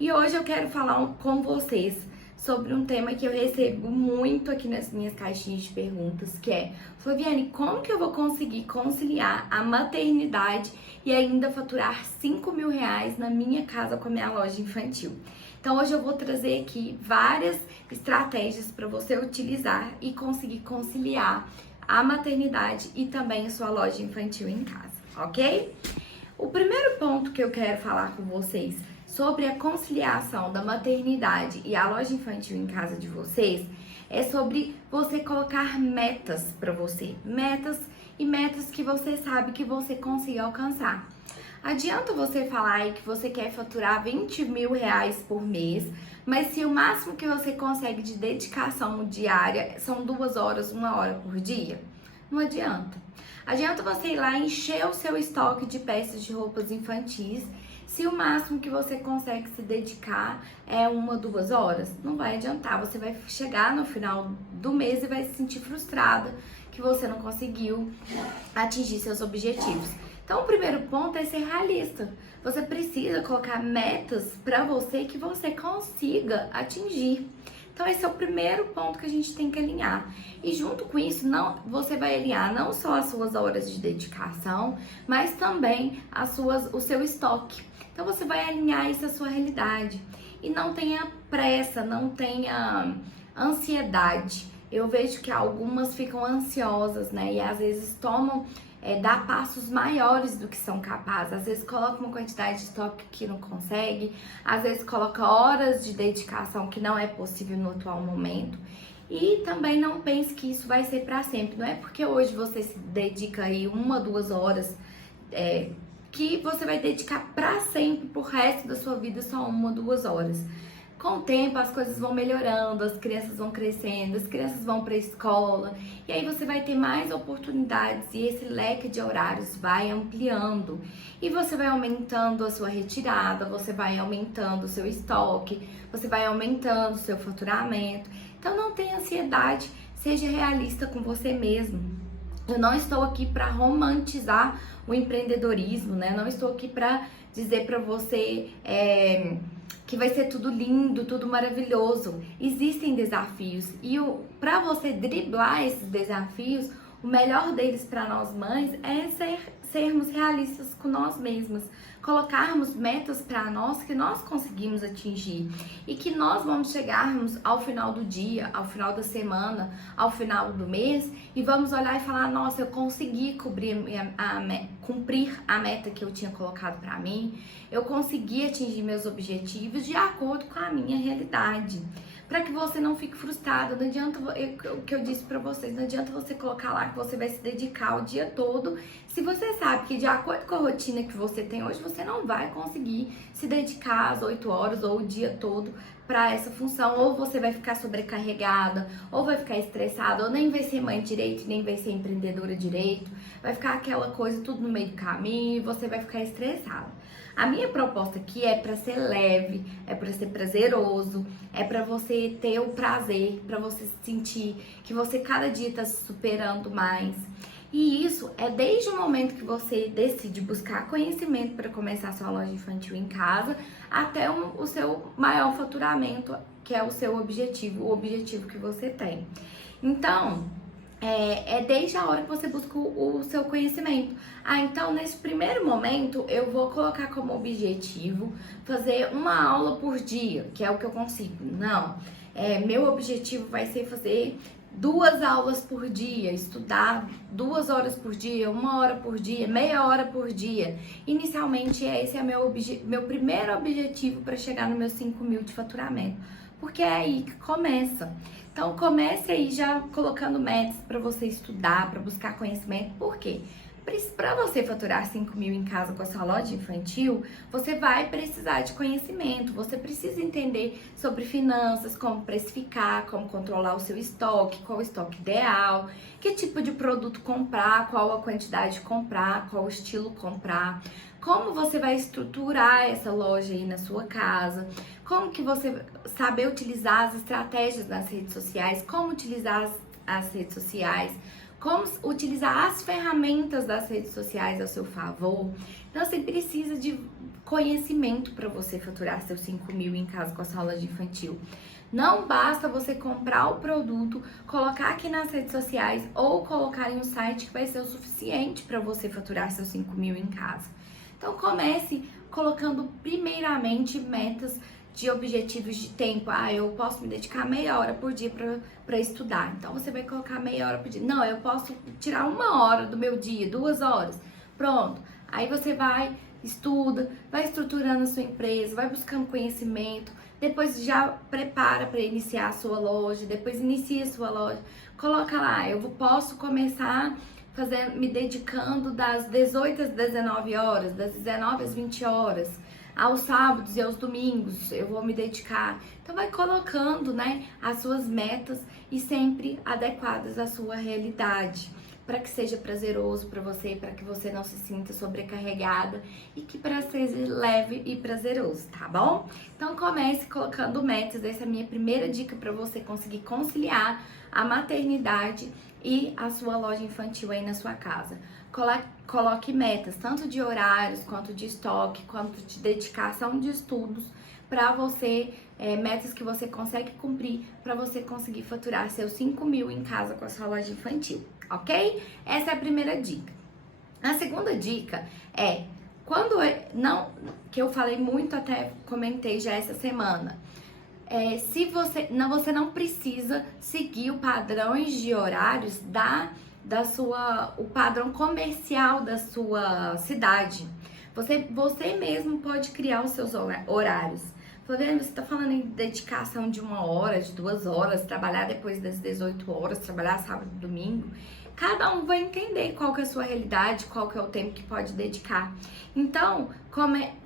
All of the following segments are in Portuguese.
E hoje eu quero falar com vocês sobre um tema que eu recebo muito aqui nas minhas caixinhas de perguntas, que é: Flaviane, como que eu vou conseguir conciliar a maternidade e ainda faturar R$ 5.000 na minha casa com a minha loja infantil? Então hoje eu vou trazer aqui várias estratégias para você utilizar e conseguir conciliar a maternidade e também a sua loja infantil em casa, ok? O primeiro ponto que eu quero falar com vocês sobre a conciliação da maternidade e a loja infantil em casa de vocês é sobre você colocar metas para você, metas que você sabe que você consiga alcançar. Adianta você falar aí que você quer faturar R$ 20.000 por mês, mas se o máximo que você consegue de dedicação diária são 2 horas, 1 hora por dia, não adianta. Adianta você ir lá e encher o seu estoque de peças de roupas infantis, se o máximo que você consegue se dedicar é 1 ou 2 horas, não vai adiantar. Você vai chegar no final do mês e vai se sentir frustrada que você não conseguiu atingir seus objetivos. Então, o primeiro ponto é ser realista. Você precisa colocar metas para você que você consiga atingir. Então, esse é o primeiro ponto que a gente tem que alinhar. E junto com isso, você vai alinhar não só as suas horas de dedicação, mas também o seu estoque. Então, você vai alinhar isso à sua realidade. E não tenha pressa, não tenha ansiedade. Eu vejo que algumas ficam ansiosas, né? E às vezes dá passos maiores do que são capazes. Às vezes coloca uma quantidade de estoque que não consegue, às vezes coloca horas de dedicação que não é possível no atual momento. E também não pense que isso vai ser para sempre. Não é porque hoje você se dedica aí 1, 2 horas que você vai dedicar para sempre, pro resto da sua vida, só 1, 2 horas. Com o tempo as coisas vão melhorando, as crianças vão crescendo, as crianças vão para a escola e aí você vai ter mais oportunidades e esse leque de horários vai ampliando e você vai aumentando a sua retirada, você vai aumentando o seu estoque, você vai aumentando o seu faturamento. Então não tenha ansiedade, seja realista com você mesmo. Eu não estou aqui para romantizar o empreendedorismo, né? Não estou aqui para dizer para você que vai ser tudo lindo, tudo maravilhoso. Existem desafios e para você driblar esses desafios, o melhor deles para nós mães é sermos realistas com nós mesmas, colocarmos metas para nós que nós conseguimos atingir e que nós vamos chegarmos ao final do dia, ao final da semana, ao final do mês e vamos olhar e falar: nossa, eu consegui cumprir a meta que eu tinha colocado para mim, eu consegui atingir meus objetivos de acordo com a minha realidade. Para que você não fique frustrado, não adianta o que eu disse para vocês, não adianta você colocar lá que você vai se dedicar o dia todo, se você sabe que de acordo com a rotina que você tem hoje, você não vai conseguir se dedicar às 8 horas ou o dia todo para essa função, ou você vai ficar sobrecarregada, ou vai ficar estressada, ou nem vai ser mãe direito, nem vai ser empreendedora direito, vai ficar aquela coisa tudo no meio do caminho e você vai ficar estressada. A minha proposta aqui é para ser leve, é para ser prazeroso, é para você ter o prazer, para você sentir que você cada dia está se superando mais. E isso é desde o momento que você decide buscar conhecimento para começar a sua loja infantil em casa, até o seu maior faturamento, que é o seu objetivo, o objetivo que você tem. Então, é desde a hora que você busca o seu conhecimento. Então nesse primeiro momento eu vou colocar como objetivo fazer 1 aula por dia, que é o que eu consigo. Não, meu objetivo vai ser fazer 2 aulas por dia, estudar 2 horas por dia, 1 hora por dia, meia hora por dia. Inicialmente esse é meu primeiro objetivo para chegar no meu 5.000 de faturamento, porque é aí que começa. Então comece aí já colocando metas para você estudar, para buscar conhecimento. Por quê? Para você faturar 5.000 em casa com a sua loja infantil, você vai precisar de conhecimento, você precisa entender sobre finanças, como precificar, como controlar o seu estoque, qual o estoque ideal, que tipo de produto comprar, qual a quantidade comprar, qual o estilo comprar, como você vai estruturar essa loja aí na sua casa, como que você saber utilizar as estratégias nas redes sociais, como utilizar as redes sociais, como utilizar as ferramentas das redes sociais ao seu favor. Então você precisa de conhecimento para você faturar seus 5 mil em casa com a sua loja infantil. Não basta você comprar o produto, colocar aqui nas redes sociais ou colocar em um site que vai ser o suficiente para você faturar seus 5 mil em casa. Então comece colocando primeiramente metas de objetivos de tempo. Eu posso me dedicar meia hora por dia para estudar. Então você vai colocar meia hora por dia. Não, eu posso tirar 1 hora do meu dia, 2 horas. Pronto. Aí você vai, estuda, vai estruturando a sua empresa, vai buscando conhecimento, depois já prepara para iniciar a sua loja, depois inicia a sua loja. Coloca lá, eu posso começar me dedicando das 18 às 19 horas, das 19 às 20 horas. Aos sábados e aos domingos eu vou me dedicar. Então vai colocando, né, as suas metas e sempre adequadas à sua realidade, para que seja prazeroso para você, para que você não se sinta sobrecarregada e que para ser leve e prazeroso, tá bom? Então comece colocando metas. Essa é a minha primeira dica para você conseguir conciliar a maternidade e a sua loja infantil aí na sua casa. Coloque metas, tanto de horários, quanto de estoque, quanto de dedicação de estudos, para você, metas que você consegue cumprir, para você conseguir faturar seus 5 mil em casa com a sua loja infantil, ok? Essa é a primeira dica. A segunda dica é, que eu falei muito, até comentei já essa semana, se você não precisa seguir o padrões de horários o padrão comercial da sua cidade. Você mesmo pode criar os seus horários. Flaviane, você tá falando em dedicação de 1 hora, de 2 horas, trabalhar depois das 18 horas, trabalhar sábado e domingo. Cada um vai entender qual que é a sua realidade, qual que é o tempo que pode dedicar. Então,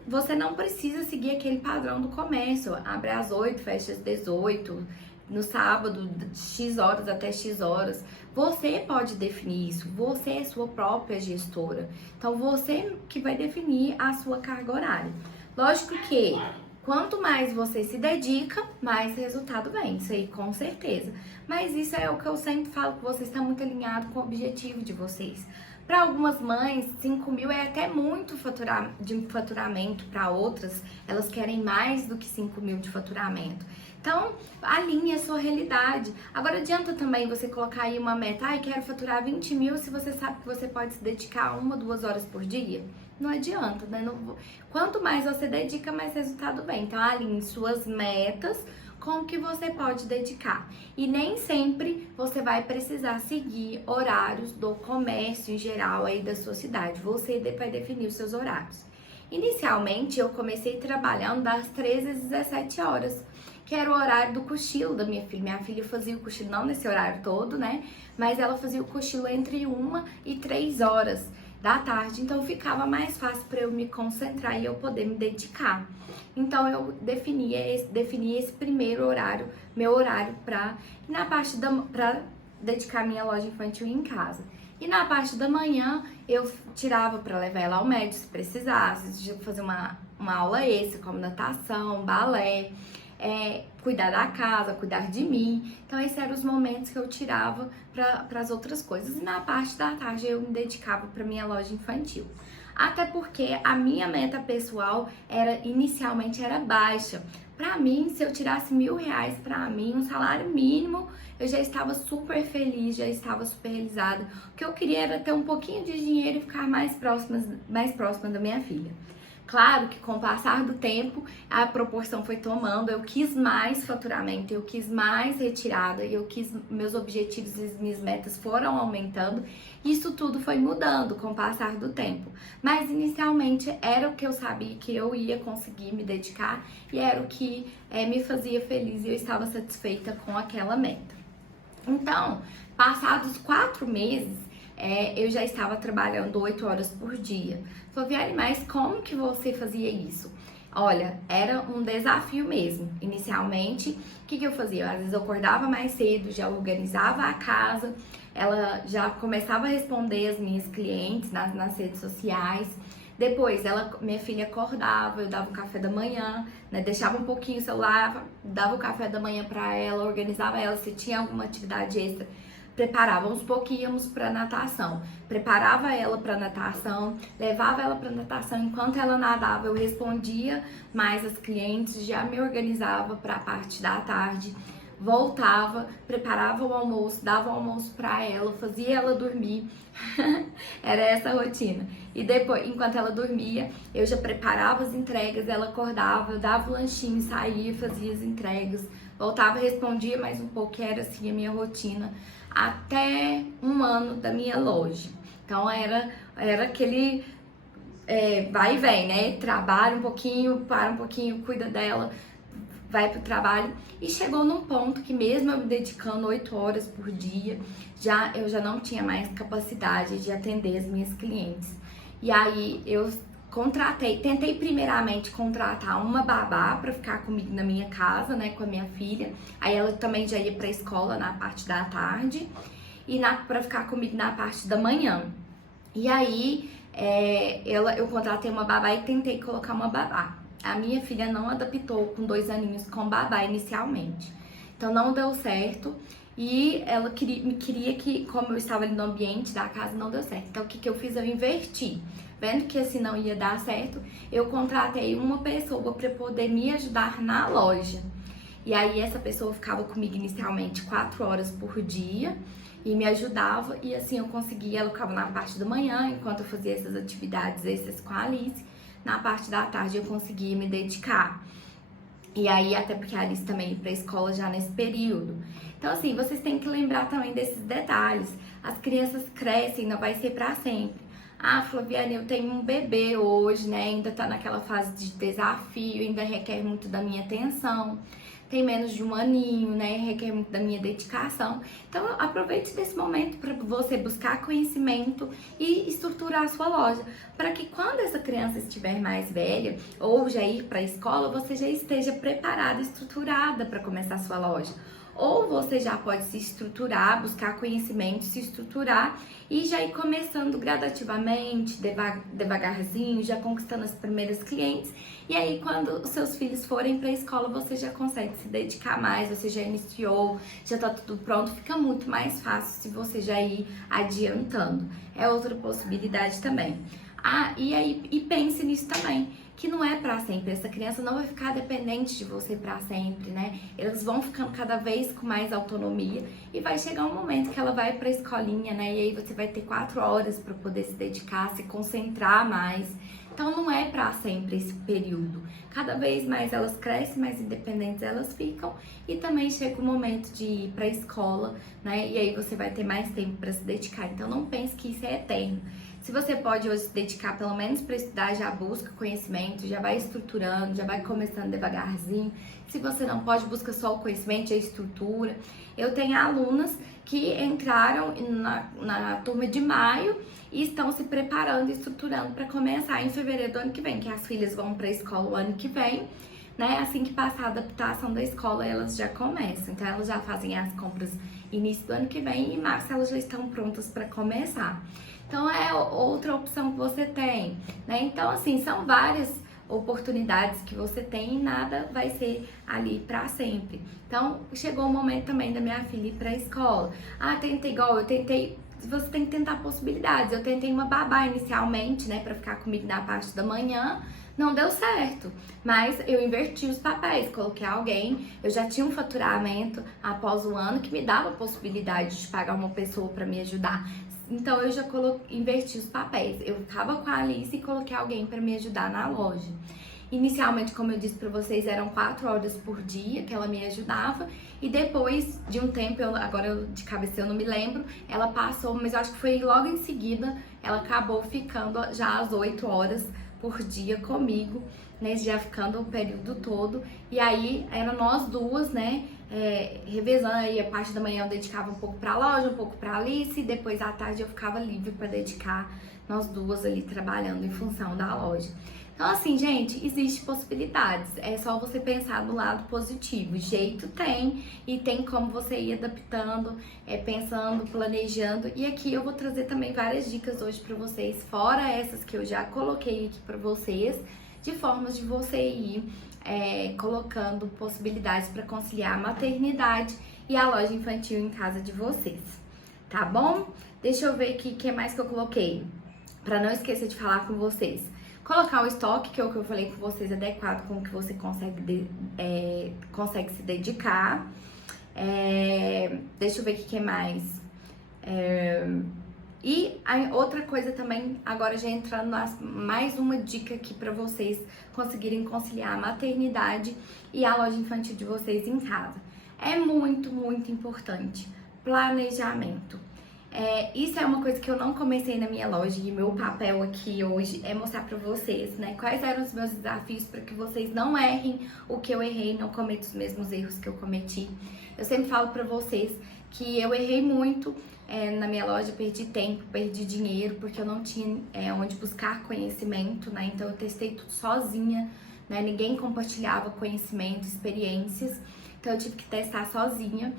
você não precisa seguir aquele padrão do comércio. Abre às 8, fecha às 18, no sábado, X horas até X horas. Você pode definir isso, você é sua própria gestora. Então, você que vai definir a sua carga horária. Lógico que quanto mais você se dedica, mais resultado vem, isso aí com certeza. Mas isso é o que eu sempre falo, que você está muito alinhado com o objetivo de vocês. Para algumas mães, 5 mil é até muito de faturamento, para outras, elas querem mais do que 5 mil de faturamento. Então, alinhe a sua realidade. Agora, adianta também você colocar aí uma meta, quero faturar 20 mil, se você sabe que você pode se dedicar 1, 2 horas por dia? Não adianta, né? Quanto mais você dedica, mais resultado vem. Então, alinhe suas metas com o que você pode dedicar. E nem sempre você vai precisar seguir horários do comércio em geral aí da sua cidade. Você vai definir os seus horários. Inicialmente, eu comecei trabalhando das 13 às 17 horas, que era o horário do cochilo da minha filha. Minha filha fazia o cochilo, não nesse horário todo, né? Mas ela fazia o cochilo entre 1 e 3 horas da tarde, então ficava mais fácil para eu me concentrar e eu poder me dedicar. Então eu defini esse primeiro horário, meu horário para dedicar minha loja infantil em casa. E na parte da manhã eu tirava para levar ela ao médico se precisasse, fazer uma aula extra, como natação, balé, cuidar da casa, cuidar de mim. Então esses eram os momentos que eu tirava para as outras coisas. E na parte da tarde eu me dedicava para minha loja infantil. Até porque a minha meta pessoal inicialmente era baixa. Para mim, se eu tirasse R$1.000 para mim, um salário mínimo, eu já estava super feliz, já estava super realizada. O que eu queria era ter um pouquinho de dinheiro e ficar mais próxima da minha filha. Claro que com o passar do tempo, a proporção foi tomando, eu quis mais faturamento, eu quis mais retirada, meus objetivos e minhas metas foram aumentando. Isso tudo foi mudando com o passar do tempo. Mas inicialmente era o que eu sabia que eu ia conseguir me dedicar e era o que me fazia feliz e eu estava satisfeita com aquela meta. Então, passados 4 meses, eu já estava trabalhando 8 horas por dia. Flaviane, mas como que você fazia isso? Olha, era um desafio mesmo. Inicialmente, o que eu fazia? Às vezes eu acordava mais cedo, já organizava a casa, ela já começava a responder as minhas clientes nas redes sociais. Depois, minha filha acordava, eu dava o café da manhã, né? Deixava um pouquinho o celular, dava o café da manhã para ela, organizava ela, se tinha alguma atividade extra, preparava, vamos supor que íamos para natação, preparava ela para natação, levava ela para natação, enquanto ela nadava eu respondia mais as clientes, já me organizava para a parte da tarde, voltava, preparava o almoço, dava o almoço para ela, fazia ela dormir. Era essa a rotina. E depois, enquanto ela dormia, eu já preparava as entregas, ela acordava, eu dava o lanchinho, saía, fazia as entregas, voltava, respondia mais um pouco, que era assim a minha rotina, até 1 ano da minha loja. Então era aquele vai e vem, né? Trabalha um pouquinho, para um pouquinho, cuida dela, vai pro trabalho. E chegou num ponto que mesmo eu me dedicando 8 horas por dia, eu já não tinha mais capacidade de atender as minhas clientes. E aí eu tentei primeiramente contratar uma babá para ficar comigo na minha casa, né, com a minha filha. Aí ela também já ia pra escola na parte da tarde e para ficar comigo na parte da manhã. E aí eu contratei uma babá e tentei colocar uma babá. A minha filha não adaptou com 2 aninhos com babá inicialmente. Então não deu certo e ela queria que, como eu estava ali no ambiente da casa, não deu certo. Então o que eu fiz? Eu inverti. Vendo que assim não ia dar certo, eu contratei uma pessoa para poder me ajudar na loja. E aí essa pessoa ficava comigo inicialmente 4 horas por dia e me ajudava, e assim eu conseguia, ela ficava na parte da manhã, enquanto eu fazia essas atividades extras com a Alice, na parte da tarde eu conseguia me dedicar. E aí, até porque a Alice também ia pra escola já nesse período. Então assim, vocês têm que lembrar também desses detalhes. As crianças crescem, não vai ser pra sempre. Ah, Flaviane, eu tenho um bebê hoje, né? Ainda tá naquela fase de desafio, ainda requer muito da minha atenção. Tem menos de 1 aninho, né? Requer muito da minha dedicação. Então, aproveite desse momento para você buscar conhecimento e estruturar a sua loja, para que quando essa criança estiver mais velha ou já ir para a escola, você já esteja preparada, estruturada para começar a sua loja. Ou você já pode se estruturar, buscar conhecimento, se estruturar e já ir começando gradativamente, devagarzinho, já conquistando as primeiras clientes. E aí, quando os seus filhos forem para a escola, você já consegue se dedicar mais, você já iniciou, já tá tudo pronto, fica muito mais fácil se você já ir adiantando. É outra possibilidade também. Ah, e aí, pense nisso também, que não é pra sempre. Essa criança não vai ficar dependente de você pra sempre, né? Elas vão ficando cada vez com mais autonomia e vai chegar um momento que ela vai pra escolinha, né? E aí você vai ter 4 horas pra poder se dedicar, se concentrar mais. Então não é pra sempre esse período. Cada vez mais elas crescem, mais independentes elas ficam, e também chega o momento de ir pra escola, né? E aí você vai ter mais tempo pra se dedicar. Então não pense que isso é eterno. Se você pode hoje se dedicar pelo menos para estudar, já busca conhecimento, já vai estruturando, já vai começando devagarzinho. Se você não pode, busca só o conhecimento e a estrutura. Eu tenho alunas que entraram na turma de maio e estão se preparando e estruturando para começar em fevereiro do ano que vem, que as filhas vão para a escola o ano que vem, né? Assim que passar a adaptação da escola, elas já começam. Então elas já fazem as compras início do ano que vem e em março elas já estão prontas para começar. Então é outra opção que você tem, né? Então assim, são várias oportunidades que você tem e nada vai ser ali pra sempre. Então chegou o momento também da minha filha ir pra escola. Ah, eu tentei, você tem que tentar possibilidades. Eu tentei uma babá inicialmente, né, pra ficar comigo na parte da manhã. Não deu certo, mas eu inverti os papéis, coloquei alguém, eu já tinha um faturamento após o ano que me dava a possibilidade de pagar uma pessoa para me ajudar. Então eu já inverti os papéis, eu ficava com a Alice e coloquei alguém para me ajudar na loja. Inicialmente, como eu disse para vocês, eram 4 horas por dia que ela me ajudava, e depois de um tempo, agora de cabeça eu não me lembro, ela passou, mas eu acho que foi logo em seguida, ela acabou ficando já às 8 horas por dia comigo, né, já ficando o período todo, e aí eram nós duas, né, revezando. Aí a parte da manhã eu dedicava um pouco pra loja, um pouco pra Alice, e depois à tarde eu ficava livre para dedicar nós duas ali trabalhando em função da loja. Então assim, gente, existe possibilidades, é só você pensar do lado positivo. Jeito tem, e tem como você ir adaptando, pensando, planejando. E aqui eu vou trazer também várias dicas hoje para vocês, fora essas que eu já coloquei aqui para vocês, de formas de você ir colocando possibilidades para conciliar a maternidade e a loja infantil em casa de vocês. tá bom? Deixa eu ver aqui o que mais que eu coloquei, para não esquecer de falar com vocês. Colocar o estoque, que é o que eu falei com vocês, adequado com o que você consegue se dedicar. Deixa eu ver o que mais. E a outra coisa também, agora já entrando mais uma dica aqui para vocês conseguirem conciliar a maternidade e a loja infantil de vocês em casa. É muito, muito importante planejamento. Isso é uma coisa que eu não comecei na minha loja e meu papel aqui hoje é mostrar para vocês, né, quais eram os meus desafios para que vocês não errem o que eu errei, não cometam os mesmos erros que eu cometi. Eu sempre falo para vocês que eu errei muito na minha loja, perdi tempo, perdi dinheiro, porque eu não tinha onde buscar conhecimento, né, então eu testei tudo sozinha, né, ninguém compartilhava conhecimento, experiências, então eu tive que testar sozinha.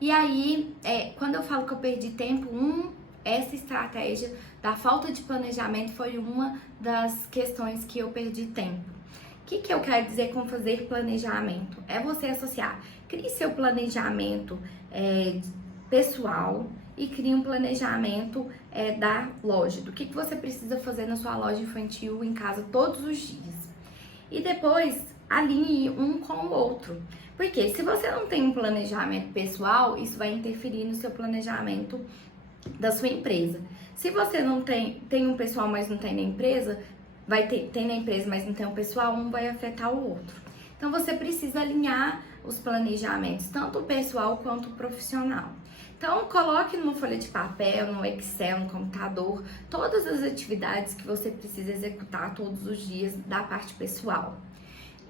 E aí, quando eu falo que eu perdi tempo, essa estratégia da falta de planejamento foi uma das questões que eu perdi tempo. O que eu quero dizer com fazer planejamento? É você associar, crie seu planejamento pessoal e crie um planejamento da loja, do que você precisa fazer na sua loja infantil em casa todos os dias. E depois, alinhe um com o outro. Porque se você não tem um planejamento pessoal, isso vai interferir no seu planejamento da sua empresa. Se você não tem um pessoal, mas não tem na empresa, tem na empresa, mas não tem um pessoal, um vai afetar o outro. Então você precisa alinhar os planejamentos, tanto o pessoal quanto o profissional. Então coloque numa folha de papel, no Excel, no computador, todas as atividades que você precisa executar todos os dias da parte pessoal.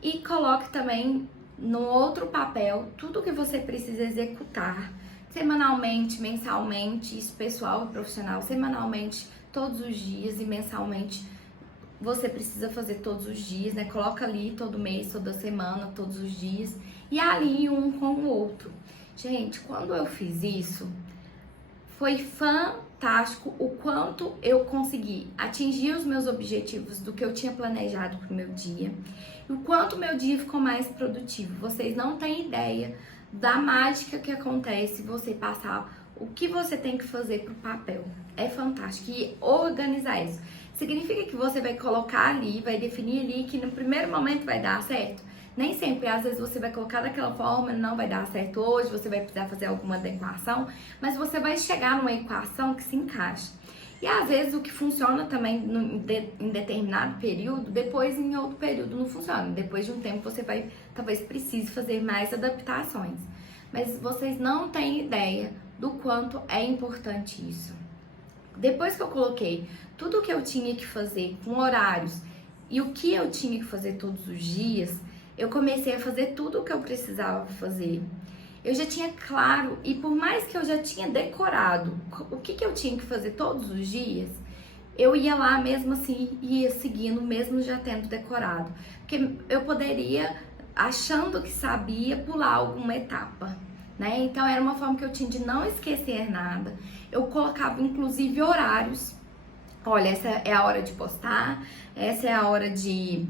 E coloque também no outro papel tudo que você precisa executar semanalmente, mensalmente, isso pessoal e profissional, semanalmente, todos os dias, e mensalmente você precisa fazer todos os dias, né? Coloca ali todo mês, toda semana, todos os dias e alinhe um com o outro. Gente, quando eu fiz isso, foi fantástico o quanto eu consegui atingir os meus objetivos do que eu tinha planejado para o meu dia e o quanto o meu dia ficou mais produtivo. Vocês não têm ideia da mágica que acontece você passar o que você tem que fazer para o papel. É fantástico. E organizar isso significa que você vai colocar ali, vai definir ali que no primeiro momento vai dar certo. Nem sempre, às vezes você vai colocar daquela forma, não vai dar certo hoje, você vai precisar fazer alguma adequação, mas você vai chegar numa equação que se encaixa. E às vezes o que funciona também em determinado período, depois em outro período não funciona. Depois de um tempo você vai, talvez precise fazer mais adaptações. Mas vocês não têm ideia do quanto é importante isso. Depois que eu coloquei tudo o que eu tinha que fazer com horários e o que eu tinha que fazer todos os dias, eu comecei a fazer tudo o que eu precisava fazer. Eu já tinha claro, e por mais que eu já tinha decorado o que eu tinha que fazer todos os dias, eu ia lá mesmo assim, ia seguindo, mesmo já tendo decorado. Porque eu poderia, achando que sabia, pular alguma etapa, né? Então era uma forma que eu tinha de não esquecer nada. Eu colocava inclusive horários. Olha, essa é a hora de postar, essa é a hora de...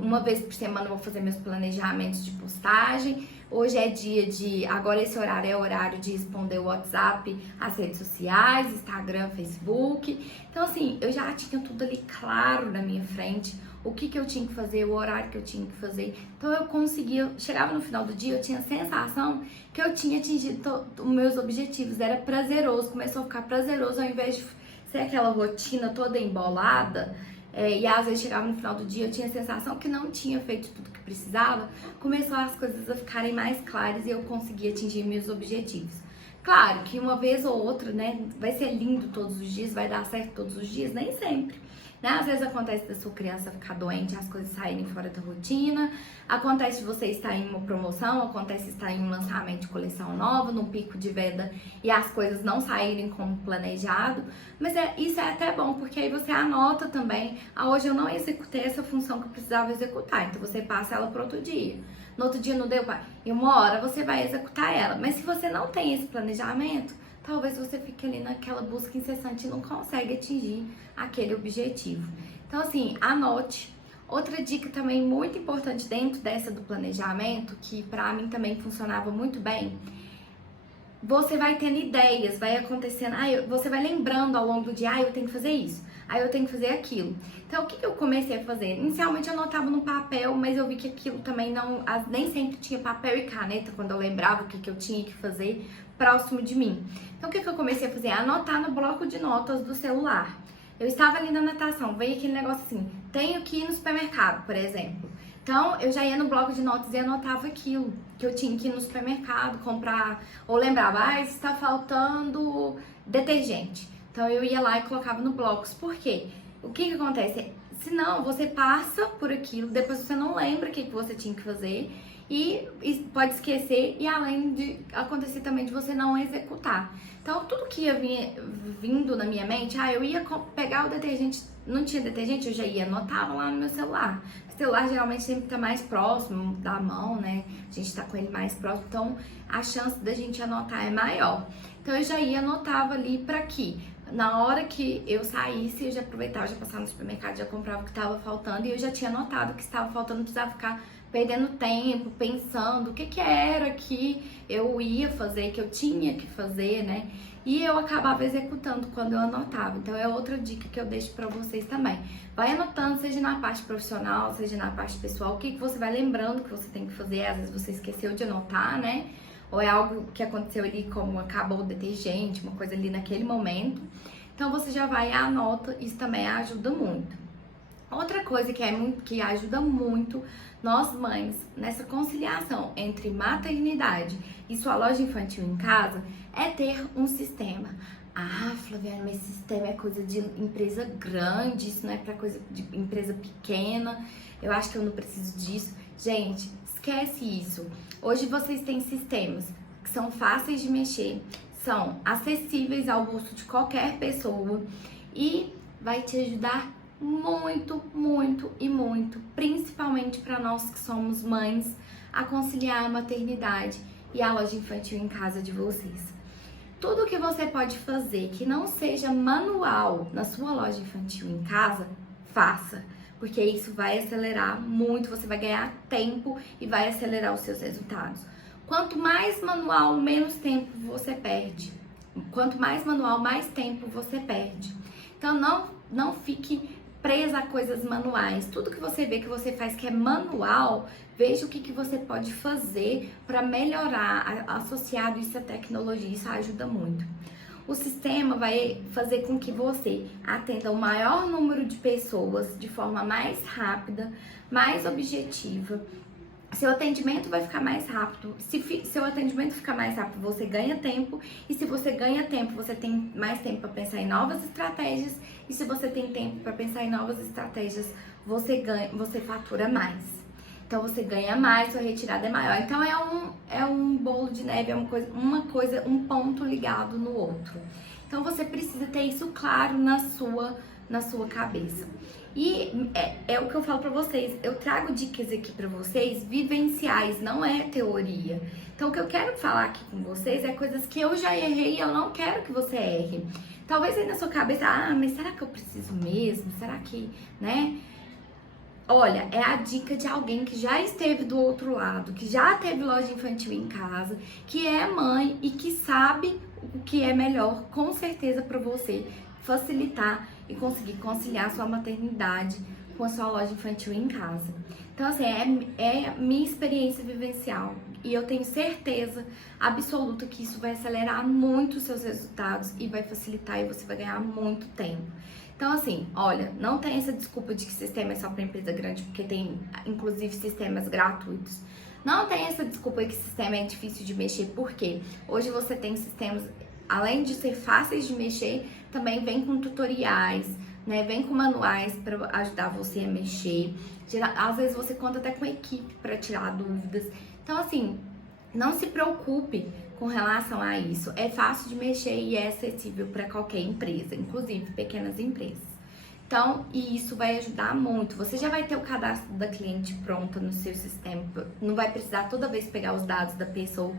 uma vez por semana eu vou fazer meus planejamentos de postagem. Hoje é dia de... Agora esse horário é horário de responder o WhatsApp, as redes sociais, Instagram, Facebook. Então assim, eu já tinha tudo ali claro na minha frente. O que eu tinha que fazer, o horário que eu tinha que fazer. Então eu conseguia... Chegava no final do dia, eu tinha a sensação que eu tinha atingido os meus objetivos. Era prazeroso, começou a ficar prazeroso ao invés de ser aquela rotina toda embolada. E às vezes chegava no final do dia, eu tinha a sensação que não tinha feito tudo que precisava. Começou as coisas a ficarem mais claras e eu consegui atingir meus objetivos. Claro que uma vez ou outra, né, vai ser lindo todos os dias, vai dar certo todos os dias, nem sempre. Né? Às vezes acontece da sua criança ficar doente, as coisas saírem fora da rotina, acontece de você estar em uma promoção, acontece de estar em um lançamento de coleção nova, num pico de venda e as coisas não saírem como planejado, mas isso é até bom, porque aí você anota também, hoje eu não executei essa função que eu precisava executar, então você passa ela para outro dia. No outro dia não deu, em uma hora você vai executar ela, mas se você não tem esse planejamento, talvez você fique ali naquela busca incessante e não consegue atingir aquele objetivo. Então assim, anote. Outra dica também muito importante dentro dessa do planejamento, que pra mim também funcionava muito bem, você vai tendo ideias, vai acontecendo, você vai lembrando ao longo do dia, eu tenho que fazer isso, eu tenho que fazer aquilo. Então, o que eu comecei a fazer? Inicialmente eu anotava no papel, mas eu vi que aquilo também não, nem sempre tinha papel e caneta quando eu lembrava o que eu tinha que fazer próximo de mim. Então, o que eu comecei a fazer? Anotar no bloco de notas do celular. Eu estava ali na natação, veio aquele negócio assim, tenho que ir no supermercado, por exemplo. Então, eu já ia no bloco de notas e anotava aquilo, que eu tinha que ir no supermercado comprar, ou lembrava, está faltando detergente. Então, eu ia lá e colocava no bloco. Por quê? O que acontece? Senão, você passa por aquilo, depois você não lembra o que você tinha que fazer e pode esquecer, e além de acontecer também de você não executar. Então, tudo que ia vindo na minha mente, eu ia pegar o detergente, não tinha detergente, eu já ia, anotava lá no meu celular. O celular geralmente sempre tá mais próximo da mão, né? A gente tá com ele mais próximo, então a chance da gente anotar é maior. Então, eu já ia, anotava ali pra quê? Na hora que eu saísse, eu já aproveitava, já passava no supermercado, já comprava o que estava faltando e eu já tinha anotado o que estava faltando, não precisava ficar perdendo tempo, pensando o que era que eu ia fazer, que eu tinha que fazer, né? E eu acabava executando quando eu anotava. Então é outra dica que eu deixo pra vocês também. Vai anotando, seja na parte profissional, seja na parte pessoal, o que você vai lembrando que você tem que fazer. Às vezes você esqueceu de anotar, né? Ou é algo que aconteceu ali, como acabou o detergente, uma coisa ali naquele momento. Então você já vai e anota, isso também ajuda muito. Outra coisa que ajuda muito nós mães nessa conciliação entre maternidade e sua loja infantil em casa é ter um sistema. Flaviana, mas sistema é coisa de empresa grande, isso não é pra coisa de empresa pequena, eu acho que eu não preciso disso. Gente, esquece isso. Hoje vocês têm sistemas que são fáceis de mexer, são acessíveis ao bolso de qualquer pessoa e vai te ajudar muito, muito e muito, principalmente para nós que somos mães, a conciliar a maternidade e a loja infantil em casa de vocês. Tudo que você pode fazer que não seja manual na sua loja infantil em casa, faça, porque isso vai acelerar muito, você vai ganhar tempo e vai acelerar os seus resultados. Quanto mais manual, menos tempo você perde. Quanto mais manual, mais tempo você perde. Então não fique presa a coisas manuais. Tudo que você vê que você faz que é manual, veja o que você pode fazer para melhorar, associado isso à tecnologia, isso ajuda muito. O sistema vai fazer com que você atenda o maior número de pessoas de forma mais rápida, mais objetiva. Seu atendimento vai ficar mais rápido. Se seu atendimento ficar mais rápido, você ganha tempo. E se você ganha tempo, você tem mais tempo para pensar em novas estratégias. E se você tem tempo para pensar em novas estratégias, você fatura mais. Então você ganha mais, sua retirada é maior. Então é um bolo de neve, é um ponto ligado no outro. Então você precisa ter isso claro na sua cabeça. E é o que eu falo pra vocês, eu trago dicas aqui pra vocês vivenciais, não é teoria. Então o que eu quero falar aqui com vocês é coisas que eu já errei e eu não quero que você erre. Talvez aí na sua cabeça, mas será que eu preciso mesmo? Será que, né? Olha, é a dica de alguém que já esteve do outro lado, que já teve loja infantil em casa, que é mãe e que sabe o que é melhor, com certeza, pra você facilitar e conseguir conciliar sua maternidade com a sua loja infantil em casa. Então, assim, é minha experiência vivencial e eu tenho certeza absoluta que isso vai acelerar muito os seus resultados e vai facilitar e você vai ganhar muito tempo. Então, assim, olha, não tem essa desculpa de que sistema é só para empresa grande, porque tem, inclusive, sistemas gratuitos. Não tem essa desculpa de que sistema é difícil de mexer, porque hoje você tem sistemas, além de ser fáceis de mexer, também vem com tutoriais, né? Vem com manuais para ajudar você a mexer. Às vezes você conta até com equipe para tirar dúvidas. Então, assim, não se preocupe com relação a isso. É fácil de mexer e é acessível para qualquer empresa, inclusive pequenas empresas. Então, e isso vai ajudar muito. Você já vai ter o cadastro da cliente pronto no seu sistema. Não vai precisar toda vez pegar os dados da pessoa.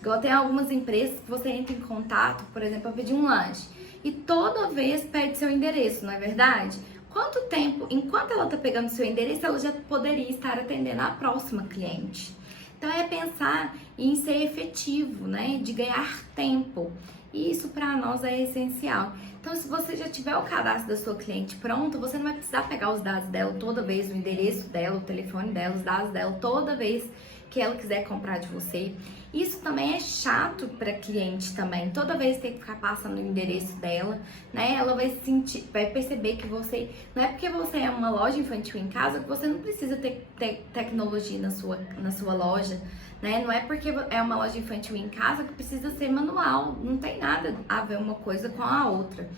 Igual tem algumas empresas que você entra em contato, por exemplo, para pedir um lanche. E toda vez pede seu endereço, não é verdade? Quanto tempo, enquanto ela tá pegando seu endereço, ela já poderia estar atendendo a próxima cliente. Então é pensar pensar em ser efetivo, né? De ganhar tempo. E isso para nós é essencial. Então, se você já tiver o cadastro da sua cliente pronto, você não vai precisar pegar os dados dela toda vez, o endereço dela, o telefone dela, os dados dela toda vez que ela quiser comprar de você. Isso também é chato para cliente também. Toda vez ter que ficar passando o endereço dela, né? Ela vai sentir, vai perceber que você, não é porque você é uma loja infantil em casa que você não precisa ter tecnologia na sua loja, né? Não é porque é uma loja infantil em casa que precisa ser manual. Não tem nada a ver uma coisa com a outra.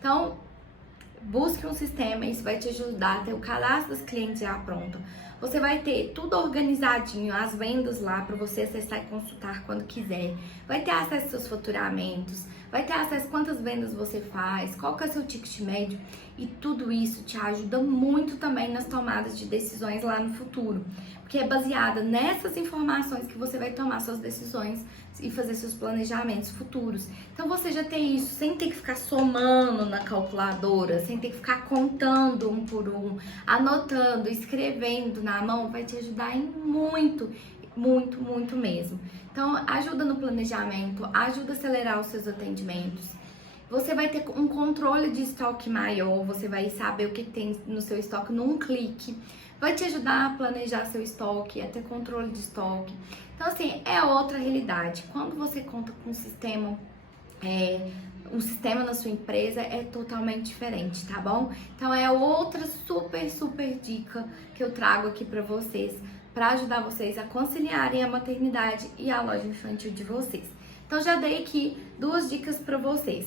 Então, busque um sistema, isso vai te ajudar a ter o cadastro dos clientes já pronto. Você vai ter tudo organizadinho, as vendas lá para você acessar e consultar quando quiser. Vai ter acesso aos seus faturamentos, vai ter acesso a quantas vendas você faz, qual que é o seu ticket médio. E tudo isso te ajuda muito também nas tomadas de decisões lá no futuro. Porque é baseada nessas informações que você vai tomar suas decisões e fazer seus planejamentos futuros. Então você já tem isso sem ter que ficar somando na calculadora, sem ter que ficar contando um por um, anotando, escrevendo na mão, vai te ajudar em muito, muito, muito mesmo. Então ajuda no planejamento, ajuda a acelerar os seus atendimentos. Você vai ter um controle de estoque maior, você vai saber o que tem no seu estoque num clique. Vai te ajudar a planejar seu estoque, a ter controle de estoque. Então, assim, é outra realidade. Quando você conta com um sistema na sua empresa, é totalmente diferente, tá bom? Então, é outra super, super dica que eu trago aqui pra vocês, pra ajudar vocês a conciliarem a maternidade e a loja infantil de vocês. Então, já dei aqui 2 dicas pra vocês.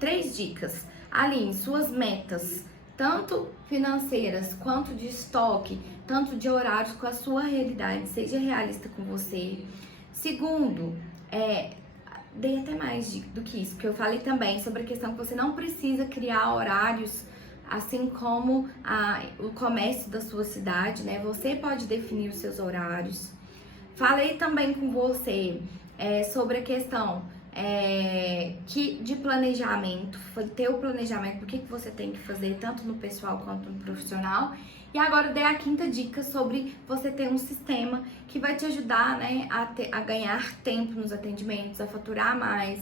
3 dicas. Alinhe suas metas, tanto financeiras quanto de estoque, tanto de horários com a sua realidade, seja realista com você. Segundo, dei até mais do que isso, porque eu falei também sobre a questão que você não precisa criar horários, assim como o comércio da sua cidade, né? Você pode definir os seus horários. Falei também com você sobre a questão de planejamento, ter o planejamento do que você tem que fazer, tanto no pessoal quanto no profissional. E agora eu dei a 5ª dica sobre você ter um sistema que vai te ajudar, né, a ganhar tempo nos atendimentos, a faturar mais,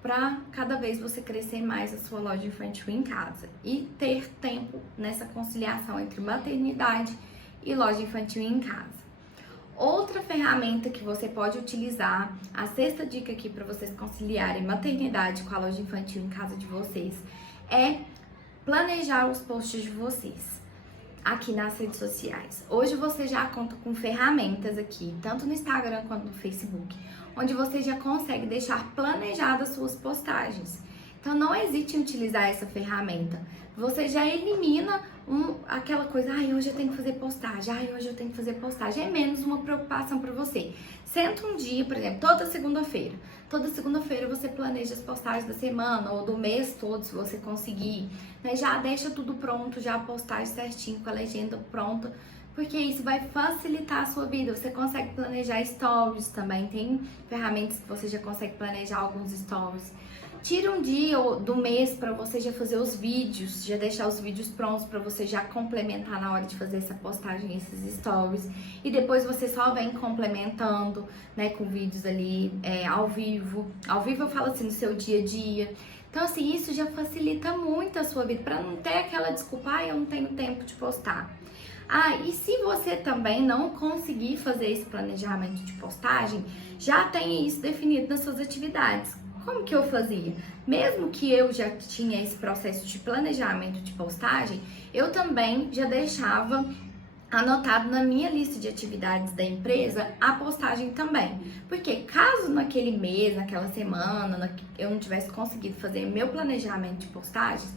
para cada vez você crescer mais a sua loja infantil em casa e ter tempo nessa conciliação entre maternidade e loja infantil em casa. Outra ferramenta que você pode utilizar, a 6ª dica aqui para vocês conciliarem maternidade com a loja infantil em casa de vocês, é planejar os posts de vocês aqui nas redes sociais. Hoje você já conta com ferramentas aqui, tanto no Instagram quanto no Facebook, onde você já consegue deixar planejadas suas postagens. Então não hesite em utilizar essa ferramenta. Você já elimina aquela coisa, hoje eu tenho que fazer postagem, hoje eu tenho que fazer postagem. É menos uma preocupação para você. Senta um dia, por exemplo, toda segunda-feira. Toda segunda-feira você planeja as postagens da semana ou do mês todo, se você conseguir. Né? Já deixa tudo pronto, já a postagem certinho, com a legenda pronta, porque isso vai facilitar a sua vida. Você consegue planejar stories também, tem ferramentas que você já consegue planejar alguns stories. Tira um dia do mês para você já fazer os vídeos, já deixar os vídeos prontos para você já complementar na hora de fazer essa postagem, esses stories. E depois você só vem complementando, né, com vídeos ali ao vivo. Ao vivo eu falo assim, no seu dia a dia. Então assim, isso já facilita muito a sua vida, para não ter aquela desculpa, eu não tenho tempo de postar. E se você também não conseguir fazer esse planejamento de postagem, já tenha isso definido nas suas atividades. Como que eu fazia? Mesmo que eu já tinha esse processo de planejamento de postagem, eu também já deixava anotado na minha lista de atividades da empresa a postagem também. Porque caso naquele mês, naquela semana, eu não tivesse conseguido fazer meu planejamento de postagens,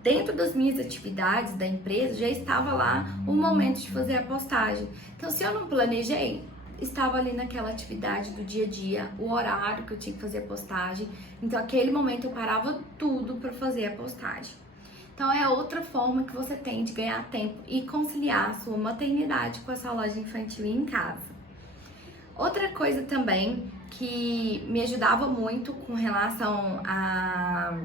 dentro das minhas atividades da empresa já estava lá o momento de fazer a postagem. Então, se eu não planejei, estava ali naquela atividade do dia a dia, o horário que eu tinha que fazer a postagem. Então, aquele momento eu parava tudo para fazer a postagem. Então, é outra forma que você tem de ganhar tempo e conciliar a sua maternidade com a sua loja infantil em casa. Outra coisa também que me ajudava muito com relação a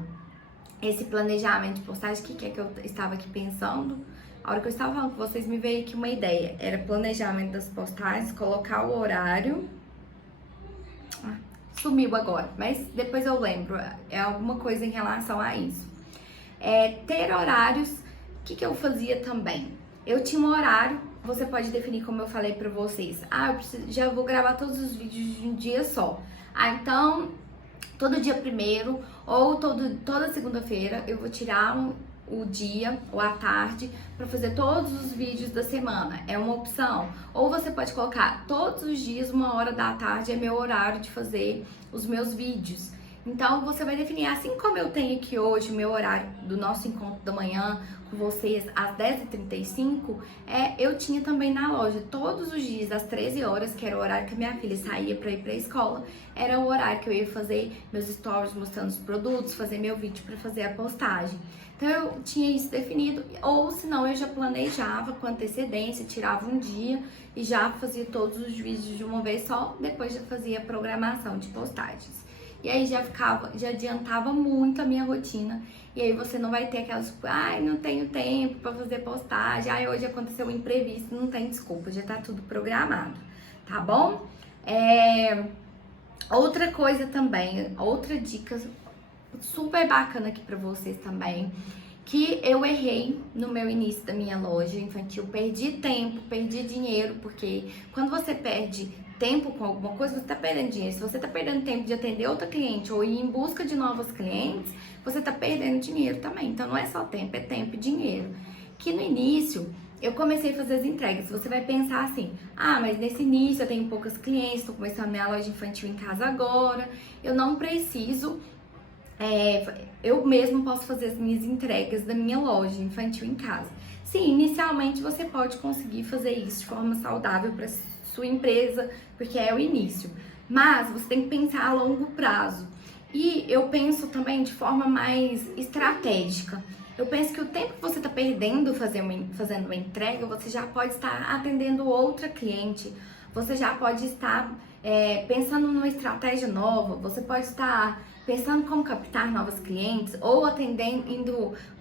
esse planejamento de postagem, o que é que eu estava aqui pensando? A hora que eu estava falando com vocês, me veio aqui uma ideia. Era planejamento das postagens, colocar o horário sumiu agora, mas depois eu lembro, é alguma coisa em relação a isso. Ter horários, o que eu fazia também? Eu tinha um horário, você pode definir como eu falei pra vocês. Já vou gravar todos os vídeos de um dia só. Então, todo dia primeiro ou toda segunda-feira eu vou tirar o dia ou a tarde para fazer todos os vídeos da semana. É uma opção. Ou você pode colocar todos os dias, 1h da tarde é meu horário de fazer os meus vídeos. Então você vai definir, assim como eu tenho aqui hoje o meu horário do nosso encontro da manhã com vocês às 10h35, eu tinha também na loja todos os dias às 13 horas, que era o horário que a minha filha saía para ir para a escola, era o horário que eu ia fazer meus stories mostrando os produtos, fazer meu vídeo para fazer a postagem. Então eu tinha isso definido, ou senão eu já planejava com antecedência, tirava um dia e já fazia todos os vídeos de uma vez só, depois já fazia a programação de postagens. E aí já adiantava muito a minha rotina. E aí você não vai ter aquelas, não tenho tempo para fazer postagem, hoje aconteceu um imprevisto, não tem desculpa, já tá tudo programado, tá bom? Outra coisa também, outra dica super bacana aqui pra vocês também, que eu errei no meu início da minha loja infantil, perdi tempo, perdi dinheiro, porque quando você perde tempo com alguma coisa, você tá perdendo dinheiro. Se você tá perdendo tempo de atender outra cliente ou ir em busca de novos clientes, você tá perdendo dinheiro também. Então não é só tempo, é tempo e dinheiro. Que no início eu comecei a fazer as entregas. Você vai pensar assim, mas nesse início eu tenho poucas clientes, tô começando a minha loja infantil em casa agora, eu não preciso, eu mesmo posso fazer as minhas entregas da minha loja infantil em casa. Sim, inicialmente você pode conseguir fazer isso de forma saudável para sua empresa, porque é o início. Mas você tem que pensar a longo prazo. E eu penso também de forma mais estratégica. Eu penso que o tempo que você está perdendo fazendo uma entrega, você já pode estar atendendo outra cliente. Você já pode estar pensando numa estratégia nova. Você pode estar pensando como captar novos clientes ou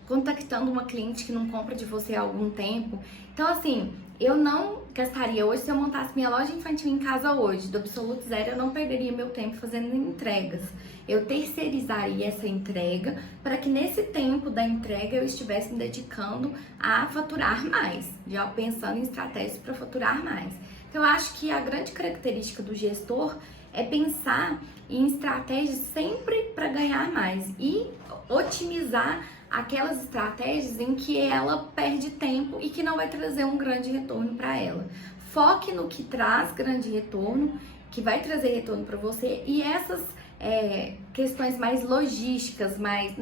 contactando uma cliente que não compra de você há algum tempo. Então, assim, eu não gastaria hoje, se eu montasse minha loja infantil em casa hoje, do absoluto zero, eu não perderia meu tempo fazendo entregas. Eu terceirizaria essa entrega para que nesse tempo da entrega eu estivesse me dedicando a faturar mais, já pensando em estratégias para faturar mais. Então, eu acho que a grande característica do gestor é pensar em estratégias sempre para ganhar mais e otimizar aquelas estratégias em que ela perde tempo e que não vai trazer um grande retorno para ela. Foque no que traz grande retorno, que vai trazer retorno para você, e essas questões mais logísticas, mais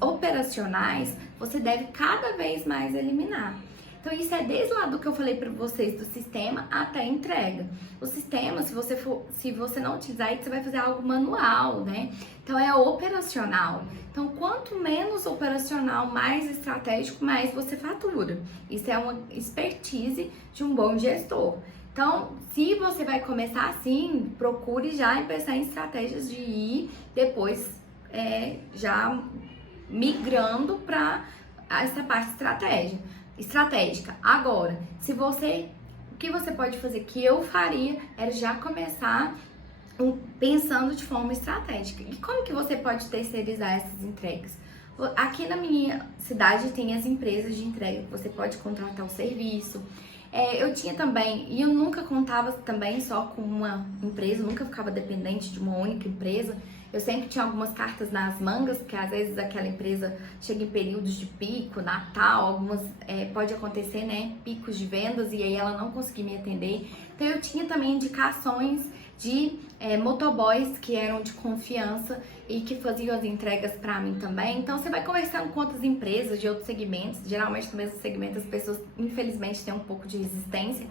operacionais, você deve cada vez mais eliminar. Então isso é desde lá do que eu falei para vocês do sistema até a entrega. O sistema, se você não utilizar ele, você vai fazer algo manual, né? Então é operacional. Então quanto menos operacional, mais estratégico, mais você fatura. Isso é uma expertise de um bom gestor. Então, se você vai começar assim, procure já pensar em estratégias de ir depois já migrando para essa parte estratégica. Agora, o que você pode fazer, que eu faria, era já começar pensando de forma estratégica. E como que você pode terceirizar essas entregas? Aqui na minha cidade tem as empresas de entrega, que você pode contratar o serviço. Eu tinha também, e eu nunca contava também só com uma empresa, nunca ficava dependente de uma única empresa. Eu sempre tinha algumas cartas nas mangas, porque às vezes aquela empresa chega em períodos de pico, Natal, pode acontecer, né, picos de vendas, e aí ela não conseguia me atender. Então eu tinha também indicações de motoboys que eram de confiança e que faziam as entregas para mim também. Então você vai conversando com outras empresas de outros segmentos, geralmente no mesmo segmento as pessoas infelizmente têm um pouco de resistência,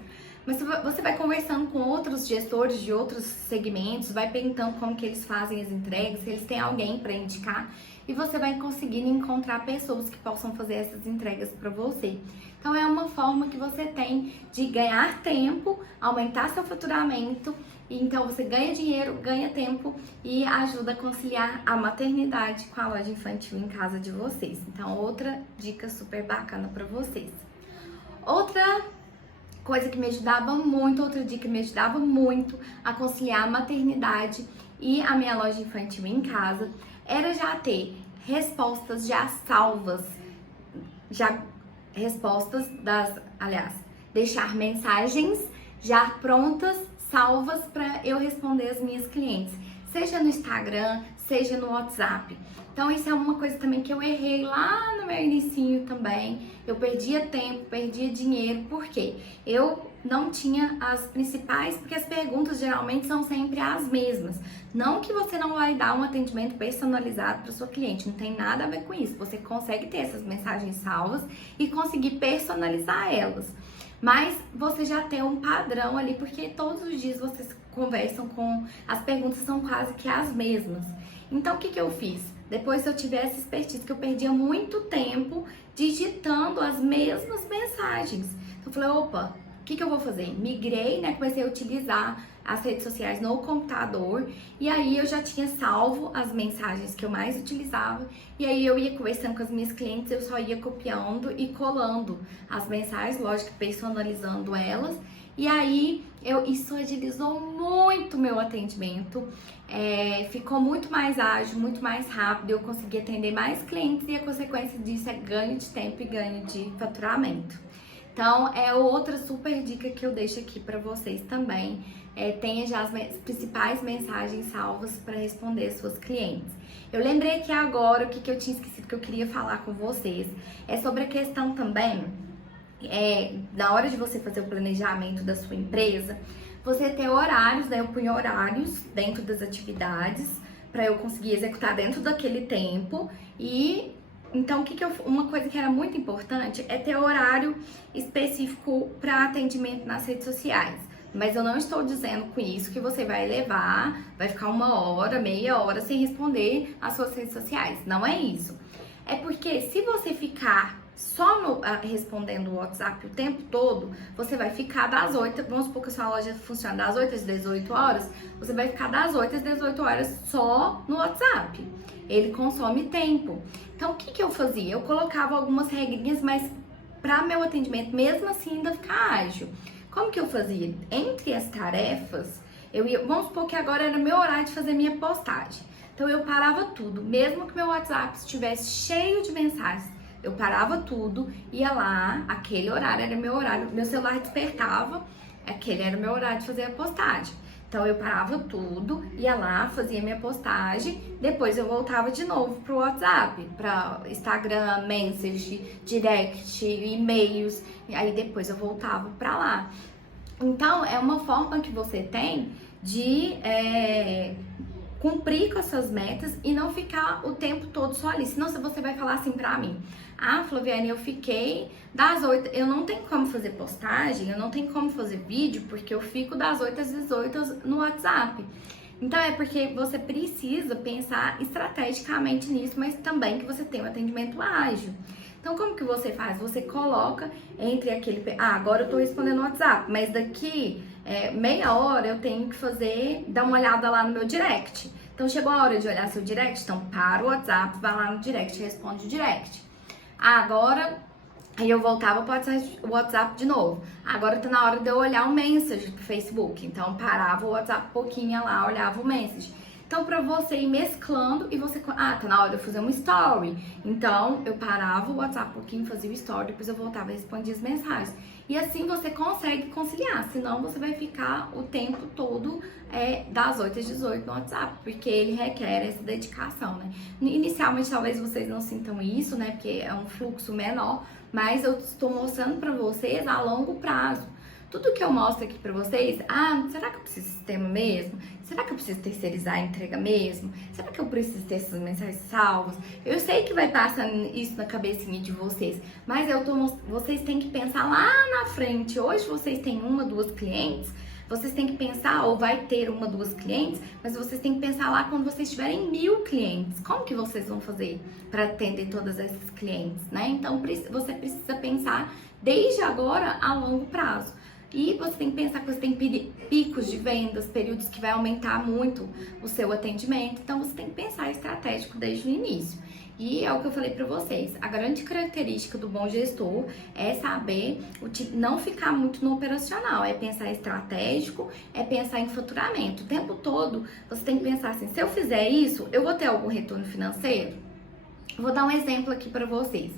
mas você vai conversando com outros gestores de outros segmentos, vai perguntando como que eles fazem as entregas, se eles têm alguém para indicar, e você vai conseguindo encontrar pessoas que possam fazer essas entregas para você. Então é uma forma que você tem de ganhar tempo, aumentar seu faturamento, e então você ganha dinheiro, ganha tempo e ajuda a conciliar a maternidade com a loja infantil em casa de vocês. Então outra dica super bacana para vocês. Outra coisa que me ajudava muito, outra dica que me ajudava muito a conciliar a maternidade e a minha loja infantil em casa, era já ter respostas já salvas, deixar mensagens já prontas, salvas para eu responder as minhas clientes, seja no Instagram, seja no WhatsApp. Então isso é uma coisa também que eu errei lá no meu inicinho também. Eu perdia tempo, perdia dinheiro, porque eu não tinha as principais, porque as perguntas geralmente são sempre as mesmas. Não que você não vai dar um atendimento personalizado para o seu cliente, não tem nada a ver com isso. Você consegue ter essas mensagens salvas e conseguir personalizar elas. Mas você já tem um padrão ali, porque todos os dias vocês conversam com... As perguntas são quase que as mesmas. Então, o que eu fiz? Depois eu tive essa expertise, que eu perdia muito tempo digitando as mesmas mensagens. Então, eu falei, opa, o que eu vou fazer? Migrei, né? Comecei a utilizar as redes sociais no computador, e aí eu já tinha salvo as mensagens que eu mais utilizava, e aí eu ia conversando com as minhas clientes, eu só ia copiando e colando as mensagens, lógico, personalizando elas, e aí isso agilizou muito meu atendimento, ficou muito mais ágil, muito mais rápido, eu consegui atender mais clientes, e a consequência disso é ganho de tempo e ganho de faturamento. Então, é outra super dica que eu deixo aqui para vocês também. Tenha já as principais mensagens salvas para responder as suas clientes. Eu lembrei que agora, o que eu tinha esquecido que eu queria falar com vocês, é sobre a questão também, na hora de você fazer o planejamento da sua empresa, você ter horários, né? Eu punho horários dentro das atividades para eu conseguir executar dentro daquele tempo. E então, uma coisa que era muito importante é ter horário específico para atendimento nas redes sociais. Mas eu não estou dizendo com isso que você vai ficar 1 hora, meia hora sem responder as suas redes sociais. Não é isso. É porque se você ficar só respondendo o WhatsApp o tempo todo, você vai ficar das 8, vamos supor que a sua loja funciona das 8 às 18 horas, você vai ficar das 8 às 18 horas só no WhatsApp. Ele consome tempo. Então, o que eu fazia? Eu colocava algumas regrinhas, mas para meu atendimento, mesmo assim, ainda ficar ágil. Como que eu fazia? Entre as tarefas, vamos supor que agora era meu horário de fazer minha postagem. Então, eu parava tudo, mesmo que meu WhatsApp estivesse cheio de mensagens, eu parava tudo, ia lá, aquele horário era meu horário, meu celular despertava, aquele era meu horário de fazer a postagem. Então eu parava tudo, ia lá, fazia minha postagem, depois eu voltava de novo pro WhatsApp, para Instagram, Message, Direct, e-mails, e aí depois eu voltava para lá. Então é uma forma que você tem de cumprir com as suas metas e não ficar o tempo todo só ali. Senão você vai falar assim pra mim: ah, Flaviane, eu fiquei das 8, eu não tenho como fazer postagem, eu não tenho como fazer vídeo, porque eu fico das 8 às 18 no WhatsApp. Então é porque você precisa pensar estrategicamente nisso, mas também que você tem um atendimento ágil. Então como que você faz? Você coloca entre aquele... Ah, agora eu tô respondendo no WhatsApp, mas daqui meia hora eu tenho que dar uma olhada lá no meu direct. Então chegou a hora de olhar seu direct, então para o WhatsApp, vai lá no direct, responde o direct. Ah, agora... Aí eu voltava para o WhatsApp de novo. Agora tá na hora de eu olhar o message pro Facebook. Então parava o WhatsApp um pouquinho lá, olhava o message. Então pra você ir mesclando e você... Ah, tá na hora de eu fazer uma story. Então eu parava o WhatsApp um pouquinho, fazia o story, depois eu voltava e respondia as mensagens. E assim você consegue conciliar, senão você vai ficar o tempo todo das 8 às 18 no WhatsApp, porque ele requer essa dedicação, né? Inicialmente talvez vocês não sintam isso, né? Porque é um fluxo menor, mas eu estou mostrando pra vocês a longo prazo. Tudo que eu mostro aqui pra vocês, será que eu preciso de sistema mesmo? Será que eu preciso terceirizar a entrega mesmo? Será que eu preciso ter essas mensagens salvas? Eu sei que vai passando isso na cabecinha de vocês, mas vocês têm que pensar lá na frente. Hoje vocês têm 1, 2 clientes, vocês têm que pensar, ou vai ter 1, 2 clientes, mas vocês têm que pensar lá quando vocês tiverem 1000 clientes. Como que vocês vão fazer para atender todas essas clientes, né? Então você precisa pensar desde agora a longo prazo. E você tem que pensar que você tem picos de vendas, períodos que vai aumentar muito o seu atendimento. Então você tem que pensar estratégico desde o início. E é o que eu falei pra vocês, a grande característica do bom gestor é saber não ficar muito no operacional, é pensar estratégico, é pensar em faturamento. O tempo todo você tem que pensar assim, se eu fizer isso, eu vou ter algum retorno financeiro? Vou dar um exemplo aqui pra vocês.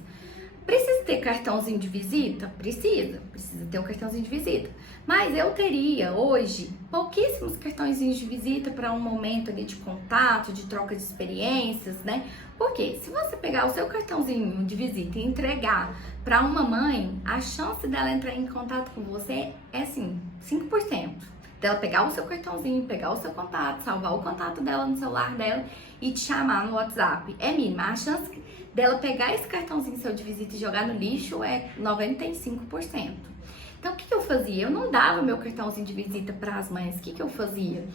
Precisa ter cartãozinho de visita? Precisa ter um cartãozinho de visita. Mas eu teria hoje pouquíssimos cartõezinhos de visita para um momento ali de contato, de troca de experiências, né? Porque se você pegar o seu cartãozinho de visita e entregar para uma mãe, a chance dela entrar em contato com você é assim, 5%. Dela pegar o seu cartãozinho, pegar o seu contato, salvar o contato dela no celular dela e te chamar no WhatsApp. É mínima. A chance dela pegar esse cartãozinho seu de visita e jogar no lixo é 95%. Então, o que eu fazia? Eu não dava meu cartãozinho de visita para as mães. O que eu fazia?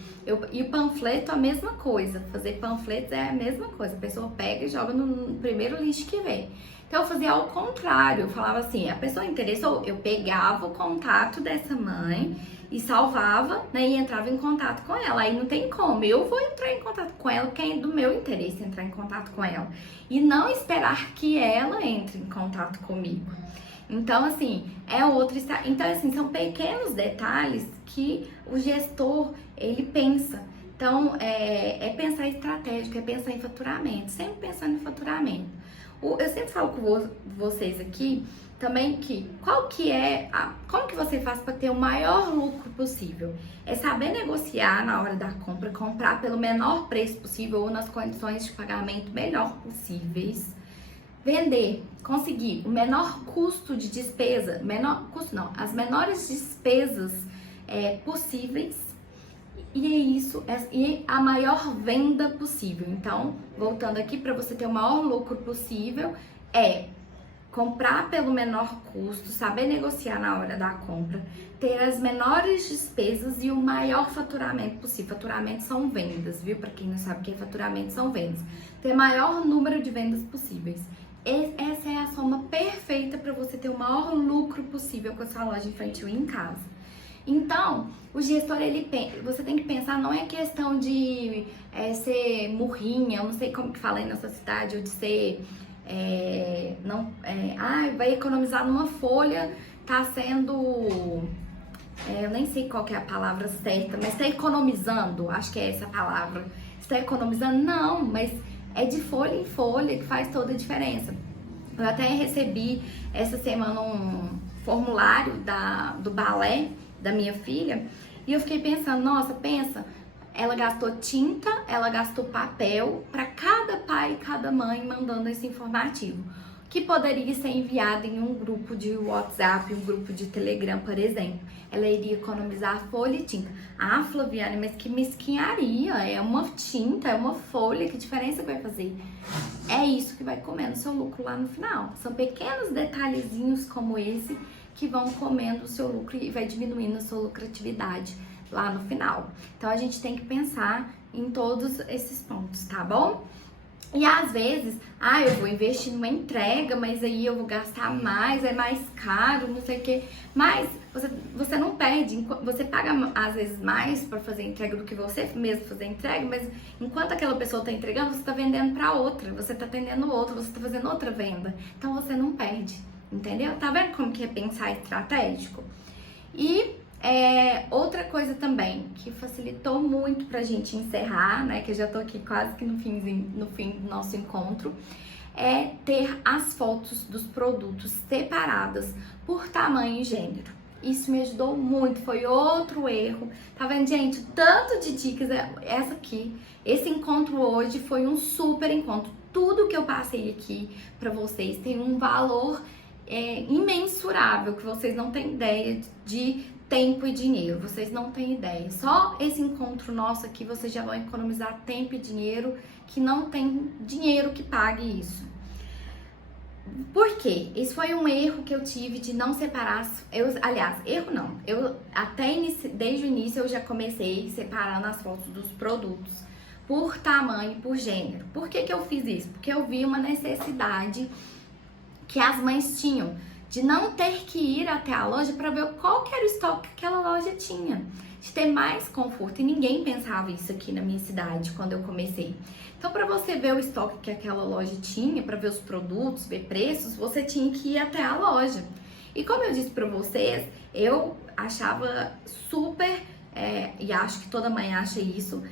E o panfleto, a mesma coisa. Fazer panfletos é a mesma coisa. A pessoa pega e joga no primeiro lixo que vê. Então, eu fazia ao contrário. Eu falava assim, a pessoa interessou, eu pegava o contato dessa mãe e salvava, né, e entrava em contato com ela. Aí não tem como, eu vou entrar em contato com ela, porque é do meu interesse entrar em contato com ela. E não esperar que ela entre em contato comigo. Então, assim, então, assim, são pequenos detalhes que o gestor, ele pensa. Então, é pensar estratégico, é pensar em faturamento, sempre pensando em faturamento. Eu sempre falo com vocês aqui também que como que você faz para ter o maior lucro possível? É saber negociar na hora da compra, comprar pelo menor preço possível ou nas condições de pagamento melhor possíveis. Vender, conseguir o menor custo de despesa, as menores despesas possíveis, e é isso, e a maior venda possível. Então, voltando aqui, para você ter o maior lucro possível, comprar pelo menor custo, saber negociar na hora da compra, ter as menores despesas e o maior faturamento possível. Faturamento são vendas, viu? Para quem não sabe o que é faturamento, são vendas. Ter maior número de vendas possíveis. Essa é a soma perfeita para você ter o maior lucro possível com a sua loja infantil em casa. Então, o gestor, você tem que pensar, não é questão de ser murrinha, eu não sei como que fala aí na sua cidade, ou de ser, vai economizar numa folha, tá sendo, eu nem sei qual que é a palavra certa, mas tá economizando, acho que é essa a palavra, está economizando? Não, mas é de folha em folha que faz toda a diferença. Eu até recebi essa semana um formulário do balé da minha filha e eu fiquei pensando, nossa, pensa, ela gastou tinta, ela gastou papel para cada pai e cada mãe mandando esse informativo, que poderia ser enviado em um grupo de WhatsApp, um grupo de Telegram, por exemplo. Ela iria economizar folha e tinta. Ah, Flaviane, mas que mesquinharia, é uma tinta, é uma folha, que diferença que vai fazer? É isso que vai comendo o seu lucro lá no final. São pequenos detalhezinhos como esse que vão comendo o seu lucro e vai diminuindo a sua lucratividade lá no final. Então, a gente tem que pensar em todos esses pontos, tá bom? E às vezes, eu vou investir numa entrega, mas aí eu vou gastar mais, é mais caro, não sei o quê. Mas você não perde, você paga às vezes mais para fazer entrega do que você mesmo fazer entrega, mas enquanto aquela pessoa está entregando, você está vendendo para outra, você está atendendo outra, você está fazendo outra venda. Então você não perde, entendeu? Tá vendo como que é pensar estratégico? E outra coisa também que facilitou muito pra gente encerrar, né, que eu já tô aqui quase que no fim do nosso encontro, é ter as fotos dos produtos separadas por tamanho e gênero. Isso me ajudou muito, foi outro erro. Tá vendo, gente? Tanto de dicas, essa aqui, esse encontro hoje foi um super encontro. Tudo que eu passei aqui pra vocês tem um valor imensurável, que vocês não têm ideia de tempo e dinheiro, vocês não têm ideia. Só esse encontro nosso aqui, vocês já vão economizar tempo e dinheiro, que não tem dinheiro que pague isso. Por quê? Esse foi um erro que eu tive de não separar, erro não, desde o início eu já comecei separando as fotos dos produtos por tamanho, por gênero. Por que que eu fiz isso? Porque eu vi uma necessidade que as mães tinham de não ter que ir até a loja para ver qual que era o estoque que aquela loja tinha. de ter mais conforto. E ninguém pensava isso aqui na minha cidade quando eu comecei. Então, para você ver o estoque que aquela loja tinha, para ver os produtos, ver preços, você tinha que ir até a loja. E como eu disse para vocês, eu achava super, e acho que toda mãe acha isso,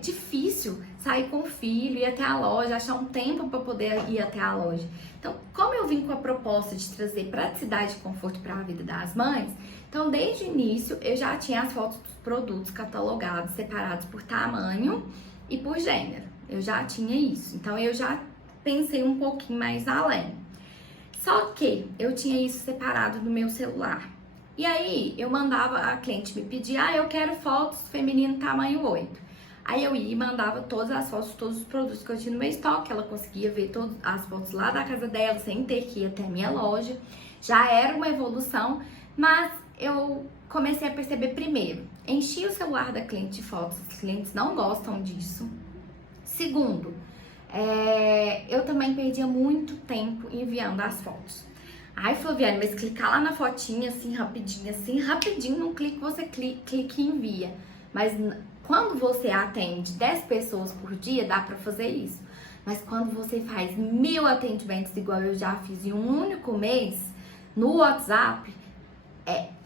difícil sair com o filho, ir até a loja, achar um tempo para poder ir até a loja. Então, como eu vim com a proposta de trazer praticidade e conforto para a vida das mães, então desde o início eu já tinha as fotos dos produtos catalogados, separados por tamanho e por gênero. Eu já tinha isso, então eu já pensei um pouquinho mais além. Só que eu tinha isso separado no meu celular. E aí eu mandava, a cliente me pedir, eu quero fotos feminino tamanho 8. Aí eu ia e mandava todas as fotos, todos os produtos que eu tinha no meu estoque. Ela conseguia ver todas as fotos lá da casa dela, sem ter que ir até a minha loja. Já era uma evolução, mas eu comecei a perceber primeiro, enchi o celular da cliente de fotos, os clientes não gostam disso. Segundo, eu também perdia muito tempo enviando as fotos. Ai, Flaviane, mas clicar lá na fotinha assim rapidinho, num clique você clica e envia. Mas quando você atende 10 pessoas por dia, dá pra fazer isso. Mas quando você faz 1000 atendimentos, igual eu já fiz em um único mês, no WhatsApp,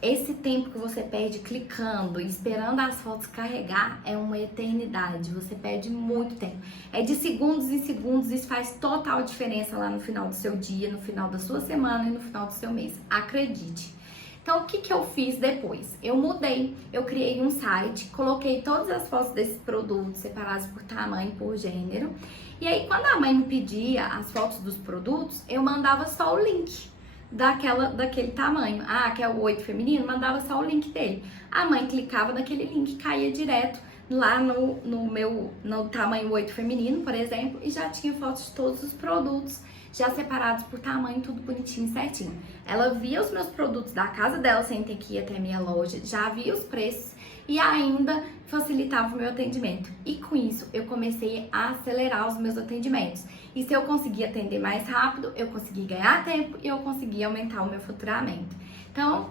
esse tempo que você perde clicando e esperando as fotos carregar é uma eternidade. Você perde muito tempo. É de segundos em segundos, isso faz total diferença lá no final do seu dia, no final da sua semana e no final do seu mês. Acredite. Então, o que eu fiz depois? Eu mudei, eu criei um site, coloquei todas as fotos desses produtos separados por tamanho, por gênero. E aí, quando a mãe me pedia as fotos dos produtos, eu mandava só o link daquele tamanho. Quer o 8 feminino? Mandava só o link dele. A mãe clicava naquele link, caía direto lá no tamanho 8 feminino, por exemplo, e já tinha fotos de todos os produtos, já separados por tamanho, tudo bonitinho, certinho. Ela via os meus produtos da casa dela sem ter que ir até a minha loja, já via os preços e ainda facilitava o meu atendimento. E com isso, eu comecei a acelerar os meus atendimentos. E se eu conseguir atender mais rápido, eu consegui ganhar tempo e eu consegui aumentar o meu faturamento. Então,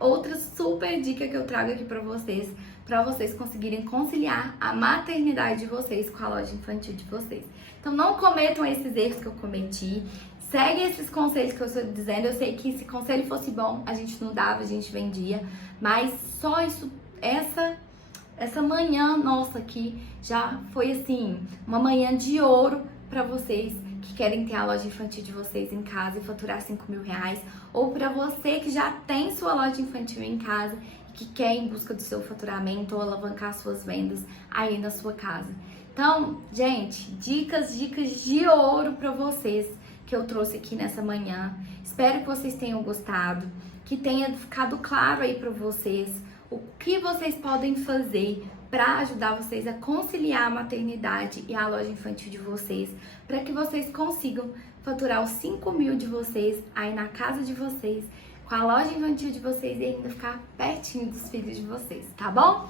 outra super dica que eu trago aqui para vocês conseguirem conciliar a maternidade de vocês com a loja infantil de vocês. Então, não cometam esses erros que eu cometi. Segue esses conselhos que eu estou dizendo. Eu sei que se conselho fosse bom, a gente não dava, a gente vendia. Mas só isso, essa manhã nossa aqui já foi assim, uma manhã de ouro para vocês que querem ter a loja infantil de vocês em casa e faturar 5 mil reais, ou para você que já tem sua loja infantil em casa e que quer ir em busca do seu faturamento ou alavancar suas vendas aí na sua casa. Então, gente, dicas de ouro para vocês que eu trouxe aqui nessa manhã. Espero que vocês tenham gostado, que tenha ficado claro aí para vocês o que vocês podem fazer para ajudar vocês a conciliar a maternidade e a loja infantil de vocês, para que vocês consigam faturar os 5 mil de vocês aí na casa de vocês, com a loja infantil de vocês e ainda ficar pertinho dos filhos de vocês, tá bom?